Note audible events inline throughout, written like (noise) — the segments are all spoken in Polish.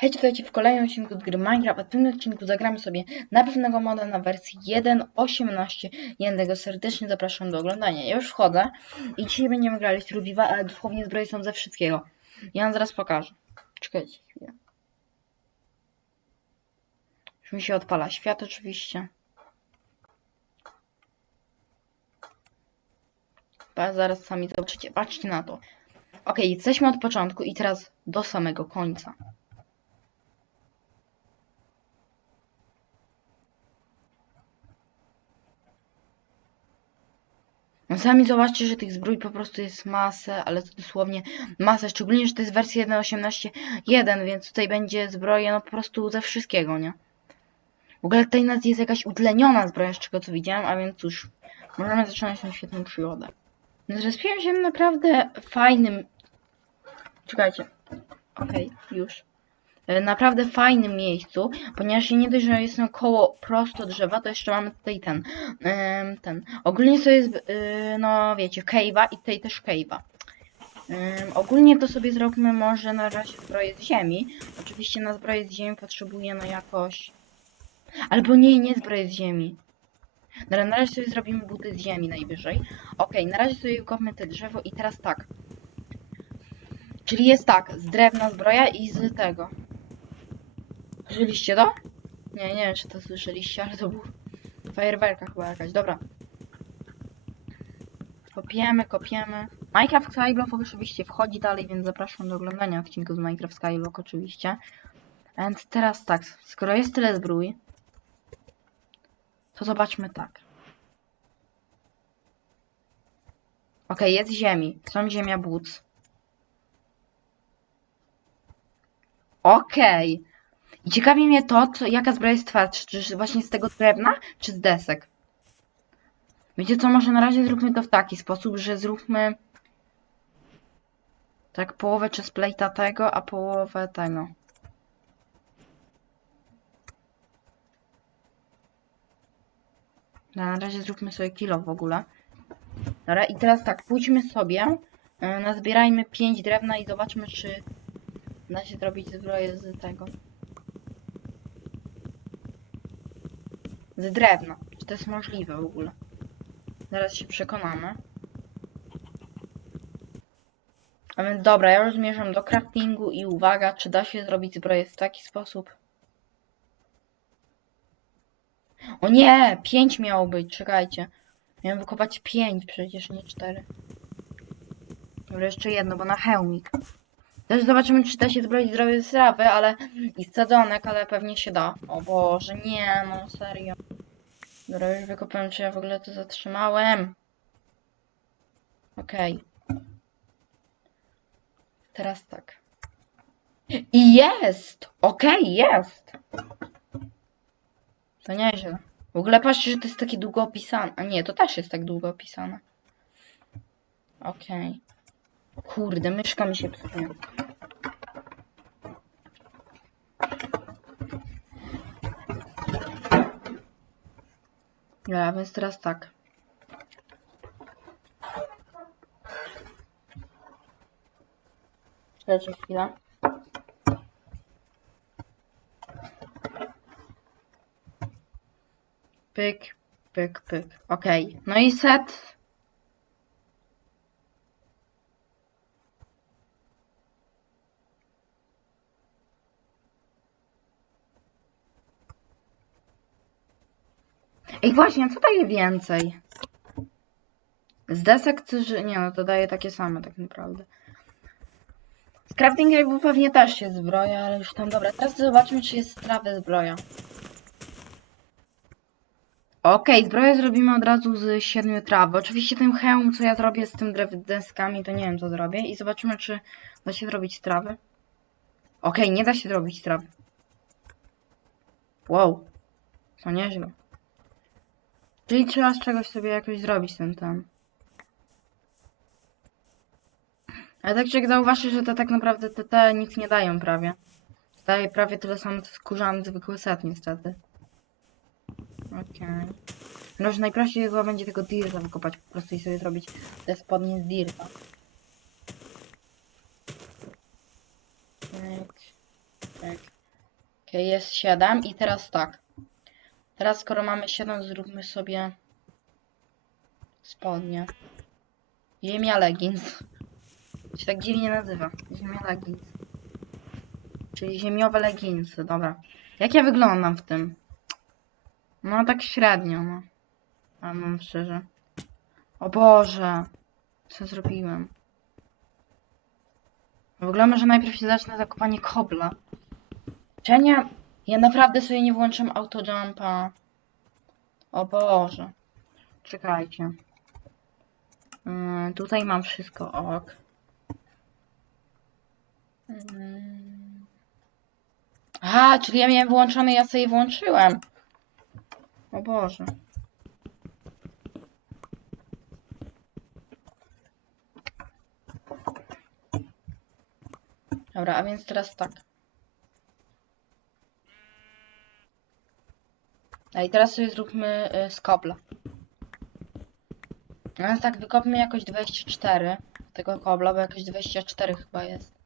Hej, witajcie w kolejnym odcinku z gry Minecraft, a w tym odcinku zagramy sobie na pewnego moda na wersji 1.18. Ja tego serdecznie zapraszam do oglądania. Ja już wchodzę i dzisiaj będziemy grali w Survival, ale dosłownie zbroje są ze wszystkiego. Ja wam zaraz pokażę. Czekajcie chwilę. Już mi się odpala świat oczywiście. Pa- Zaraz sami zobaczycie. Patrzcie na to. Ok, jesteśmy od początku i teraz do samego końca. No sami zobaczcie, że tych zbrój po prostu jest masę, ale to dosłownie masę, szczególnie, że to jest wersja 1.18.1, więc tutaj będzie zbroja no po prostu ze wszystkiego, nie? W ogóle tutaj nas jest jakaś utleniona zbroja, z czego co widziałem, a więc cóż, możemy zaczynać tę świetną przygodę. No, Zrespiłem się na naprawdę fajnym... Czekajcie. Okej, już. E, Naprawdę fajnym miejscu, ponieważ nie dość, że jestem koło prosto drzewa, to jeszcze mamy tutaj ten, ten. Ogólnie to jest, y, no wiecie, cave'a i tutaj też cave'a. Ogólnie to sobie zrobimy może na razie zbroję z ziemi. Oczywiście na zbroję z ziemi potrzebuję no jakoś... Albo nie, nie zbroję z ziemi. Dobra, na razie sobie zrobimy buty z ziemi najwyżej. Okej, na razie sobie kopmy te drzewo i teraz tak. Czyli jest tak, z drewna zbroja i z tego. Słyszeliście to? Nie, nie wiem czy to słyszeliście, ale to był fajerwerka chyba jakaś. Dobra. Kopiemy, kopiemy. Minecraft Skyblock oczywiście wchodzi dalej, więc zapraszam do oglądania odcinków z Minecraft Skyblock oczywiście. Więc teraz tak, skoro jest tyle zbrój, to zobaczmy tak. Ok, jest ziemi. Są ziemia boots. Okej. I ciekawi mnie to, jaka zbroja jest twardsza. Czy właśnie z tego drewna, czy z desek? Wiecie co, może na razie zróbmy to w taki sposób, że zróbmy tak połowę chestplate'a tego, a połowę tego. No, Na razie zróbmy sobie kilo w ogóle. Dobra, i teraz tak, pójdźmy sobie, yy, nazbierajmy 5 drewna i zobaczmy, czy da się zrobić zbroję z tego. Z drewna. Czy to jest możliwe w ogóle? Zaraz się przekonamy. A więc dobra, ja już zmierzam do craftingu i uwaga, czy da się zrobić zbroję w taki sposób? O nie! 5 miało być, czekajcie. Miałem wykopać 5, przecież nie 4. Dobra, jeszcze jedno, bo na hełmik. Też zobaczymy, czy da się zbroić zdrowie z trawy, ale i sadzonek, ale pewnie się da. O Boże, nie, no serio. Dobra, już wykopałem, czy ja w ogóle to zatrzymałem. Okej. Teraz tak. I jest! Okej, jest! To nieźle. W ogóle patrzcie, że to jest takie długo opisane. A nie, to też jest tak długo opisane. Okej. Kurde, myszka mi się psuje. Ja, więc teraz tak. Czekajcie chwilę. Pyk, pyk, pyk. Okej. No i set. Ej, właśnie, co daje więcej? Z desek czy... Nie, no to daje takie same tak naprawdę. Z crafting jakby pewnie też jest zbroja, ale już tam dobra. Teraz zobaczmy, czy jest trawy zbroja. Okej, zbroję zrobimy od razu z siedmiu trawy. Oczywiście ten hełm, co ja zrobię z tym drew deskami, to nie wiem, co zrobię. I zobaczymy, czy da się zrobić trawy. Okej, nie da się zrobić trawy. Wow. To nieźle. Czyli trzeba z czegoś sobie jakoś zrobić ten ten. Ale tak jak zauważysz, że to tak naprawdę te, te nic nie dają prawie. Daje prawie tyle samo co skórzany zwykły set niestety. Okej. No, że najprościej chyba będzie tego dirta wykopać po prostu i sobie zrobić te spodnie z dirta. Tak. Tak. Okej, jest 7 i teraz tak. Teraz skoro mamy 7, zróbmy sobie spodnie. Ziemia leggings. Się tak dziwnie nazywa. Ziemia leggings. Czyli ziemiowe leginsy, dobra. Jak ja wyglądam w tym? No tak średnio, no. A mam szczerze. O Boże. Co zrobiłem? W może najpierw się zacznę zakopanie kobla. Czy ja nie... Ja naprawdę sobie nie włączam autojumpa. O Boże. Czekajcie. Yy, tutaj mam wszystko ok. Yy. Aha, czyli ja miałem włączony, ja sobie włączyłem. O Boże. Dobra, a więc teraz tak. I teraz sobie zróbmy y, z kobla. Więc tak, wykopmy jakoś 24 tego kobla, bo jakoś 24 chyba jest.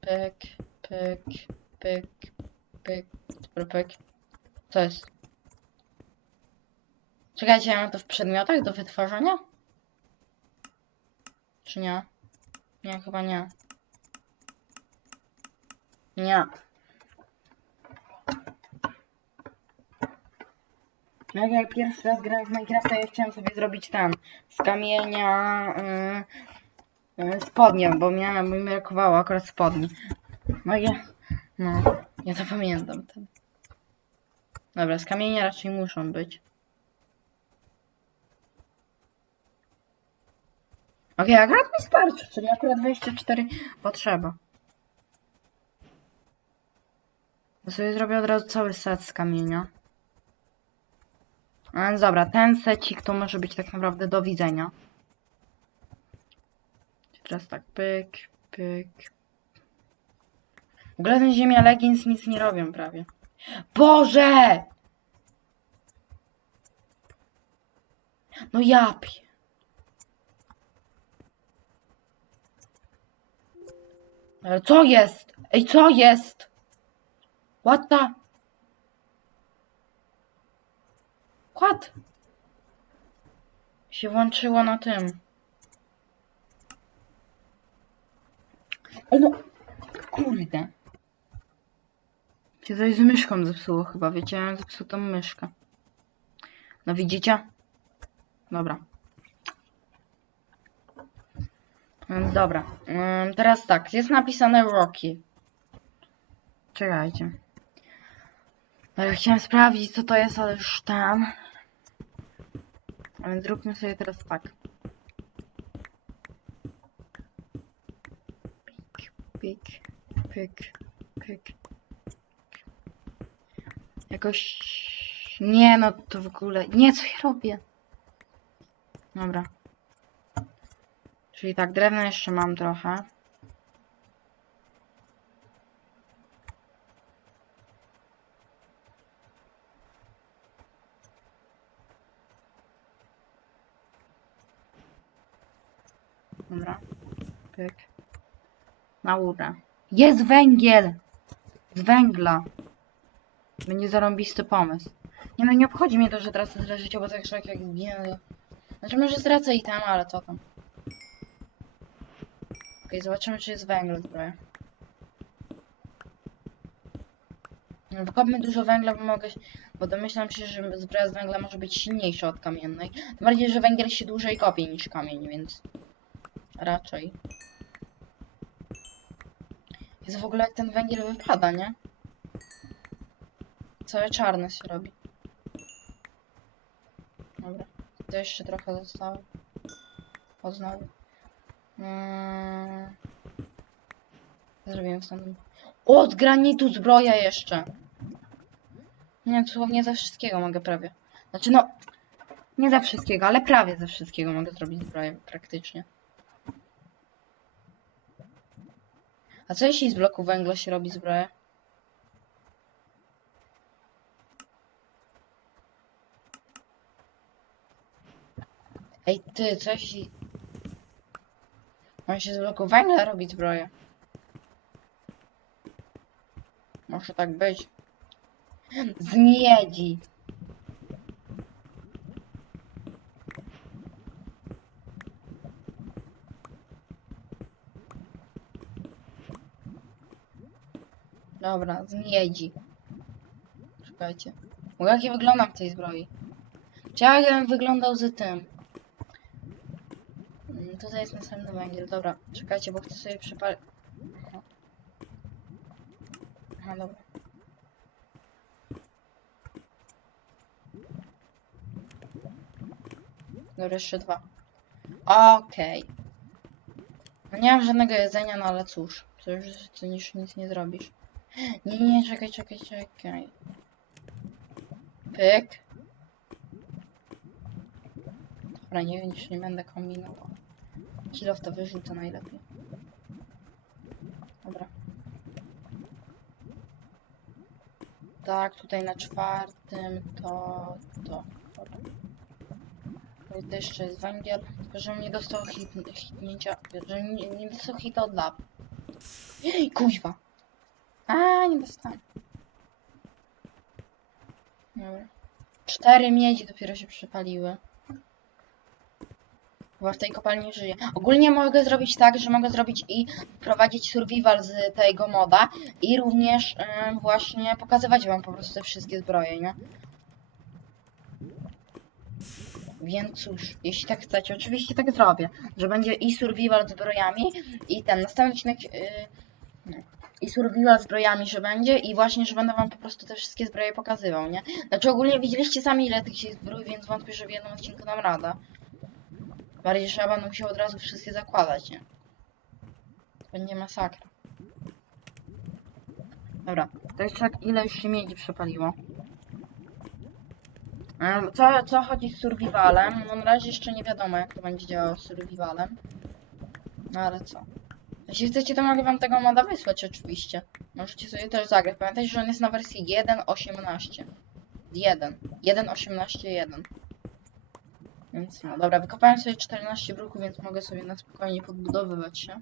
Pyk, pyk, pyk, pyk, dobra, pyk. Co jest? Czekajcie, ja mam to w przedmiotach do wytworzenia? Czy nie? Nie, chyba nie. Nie. No Jak ja pierwszy raz grałem w Minecrafta, ja chciałem sobie zrobić ten z kamienia yy, yy, spodnie, bo miałem, mi brakowało akurat spodni. No ja, no, ja to pamiętam. Ten. Dobra, z kamienia raczej muszą być. Okej, akurat mi starczy, czyli akurat 24 potrzeba. To sobie zrobię od razu cały set z kamienia. A więc dobra, ten secik to może być tak naprawdę do widzenia. Teraz tak, pyk, pyk. W ogóle ten ziemia leggings nic nie robią prawie. Boże! No ja pie... Ale co jest? Ej, co jest? What the? What? Się włączyło na tym. Ej, no. Kurde. Się coś z myszką zepsuło chyba, wiecie? Zepsutą myszkę. No widzicie? Dobra. Mm, Dobra. Ym, Teraz tak, jest napisane Rocky. Czekajcie. Chciałem sprawdzić, co to jest, ale już ten. A więc zróbmy sobie teraz tak. Pik, pik, pik, pik. Jakoś... Nie, no to w ogóle... Nie, co ja robię? Dobra. Czyli tak, drewna jeszcze mam trochę. Dobra. Pyk. Na górę. Jest węgiel! Z węgla. Będzie zarąbisty pomysł. Nie no, nie obchodzi mnie to, że tracę tyle życia, bo tak jak jak zginę. Znaczy może stracę i tam, ale co tam. Okej, zobaczymy czy jest węgiel zbroja. Wykopmy dużo węgla, bo mogę, bo domyślam się, że zbroja z węgla może być silniejsza od kamiennej. Tym bardziej, że węgiel się dłużej kopie niż kamień, więc raczej. Jest w ogóle jak ten węgiel wypada, nie? Całe czarne się robi. Dobra. To jeszcze trochę zostało. O, znowu. Zrobiłem stąd. O, z granitu zbroja jeszcze. Nie, dosłownie ze wszystkiego mogę prawie. Znaczy no, nie za wszystkiego, ale prawie ze wszystkiego mogę zrobić zbroję praktycznie. A co jeśli z bloku węgla się robi zbroję? Ej, ty, coś... i- On się z bloku węgla robi zbroję. Może tak być. Z miedzi. Dobra, z miedzi. Czekajcie. Bo jak ja wyglądam w tej zbroi? Czy ja bym wyglądał z tym? Mm, Tutaj jest następny węgiel. Dobra, czekajcie, bo chcę sobie przypalić. Aha. Dobra. Dobra, jeszcze dwa. Okej. No nie mam żadnego jedzenia, no ale cóż. To już to nic nie zrobisz. (gasps) Nie, nie, czekaj, czekaj, czekaj. Pyk. Dobra, nie wiem, już nie będę kombinował. Kilof to wyrzucę najlepiej. Dobra. Tak, tutaj na czwartym to... to. Tutaj jeszcze jest węgiel, tylko żebym nie dostał hit, hitnięcia, żebym nie, nie dostał hita od lab. Jej, kuźwa! A, nie dostałem. Dobra. Cztery miedzi dopiero się przypaliły. Chyba w tej kopalni żyję. Ogólnie mogę zrobić tak, że mogę zrobić i prowadzić survival z tego moda i również em, właśnie pokazywać wam po prostu te wszystkie zbroje, nie? Więc cóż, jeśli tak chcecie, oczywiście tak zrobię, że będzie i survival z zbrojami i ten następny odcinek yy, no, i survival z zbrojami, że będzie i właśnie, że będę wam po prostu te wszystkie zbroje pokazywał, nie? Znaczy ogólnie widzieliście sami ile tych się zbrój, więc wątpię, że w jednym odcinku dam radę. Bardziej, że ja musiał od razu wszystkie zakładać, nie? To będzie masakra. Dobra, to jeszcze tak ile już się miedzi przepaliło. Co, co chodzi z survivalem? No na razie jeszcze nie wiadomo jak to będzie działało z survivalem. No ale co? Jeśli chcecie to mogę wam tego moda wysłać oczywiście. Możecie sobie też zagrać. Pamiętajcie, że on jest na wersji 1.18. 1. 1.18.1. Więc no dobra, wykopałem sobie 14 bruków, więc mogę sobie na spokojnie podbudowywać się.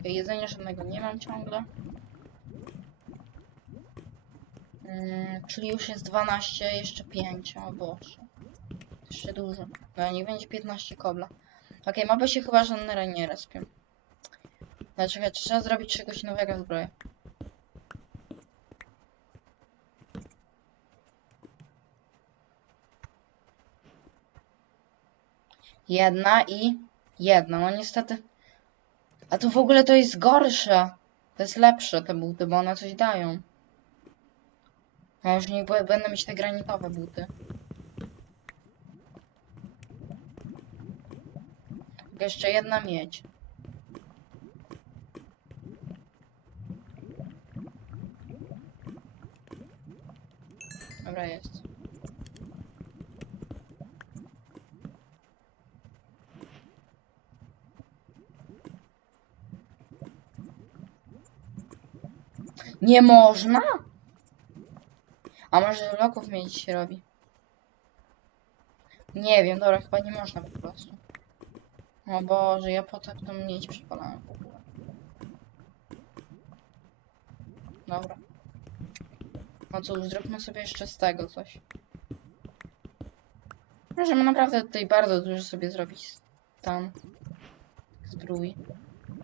Okej, Jedzenia żadnego nie mam ciągle. Mm, czyli już jest 12, jeszcze 5, o Boże. Jeszcze dużo. No niech będzie 15 kobla. Okej, moby się chyba żadne nie respią. No czekaj, trzeba zrobić czegoś nowego zbroję. Jedna i jedna. No niestety. A to w ogóle to jest gorsze. To jest lepsze te buty, bo one coś dają. Ja już nie będę mieć te granitowe buty. Jeszcze jedna miedź. Dobra, jest. Nie można? A może loków mieć się robi? Nie wiem, dobra, chyba nie można po prostu. O Boże, ja po tak tą mieć przypalałem w ogóle. Dobra. No cóż, zróbmy sobie jeszcze z tego coś. Możemy naprawdę tutaj bardzo dużo sobie zrobić z tam zbrój.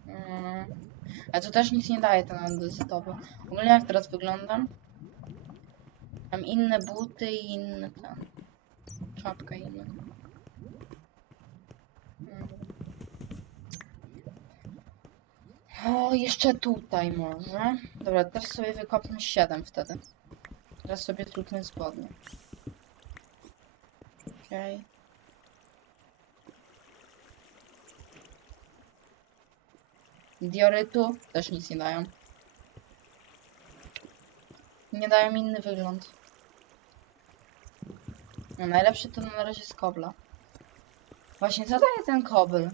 Mm. Ale to też nic nie daje ten andezytowy. Ogólnie jak teraz wyglądam? Mam inne buty i inny ten. Czapkę inną. Mm. O, jeszcze tutaj może. Dobra, teraz sobie wykopmy 7 wtedy. Teraz sobie zróbmy spodnie. Okej. Diorytu też nic nie dają. Nie dają inny wygląd. No, najlepszy to na razie z kobla. Właśnie, co daje ten kobyl?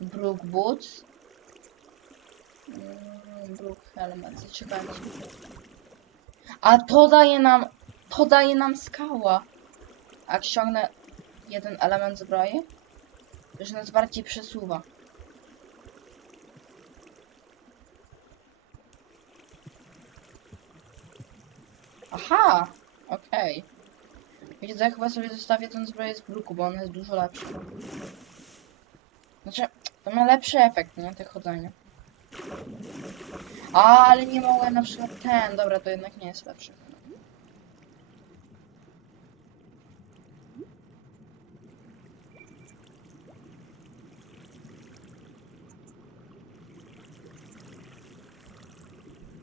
Brook Boots. Mm, Brook Helmet. Czekajcie. A to daje nam... To daje nam skała. A ściągnę jeden element zbroi, już nas bardziej przesuwa. Aha! Okej. Wiecie co, ja chyba sobie zostawię ten zbroję z bruku, bo on jest dużo lepszy. Znaczy, to ma lepszy efekt, nie? Te chodzenie. A, ale nie mogłem na przykład ten. Dobra, to jednak nie jest lepszy.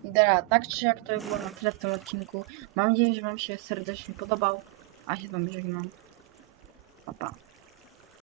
Dobra, tak czy jak to było na tyle w tym odcinku. Mam nadzieję, że Wam się serdecznie podobał. A się z Wami żegnam. Pa, pa.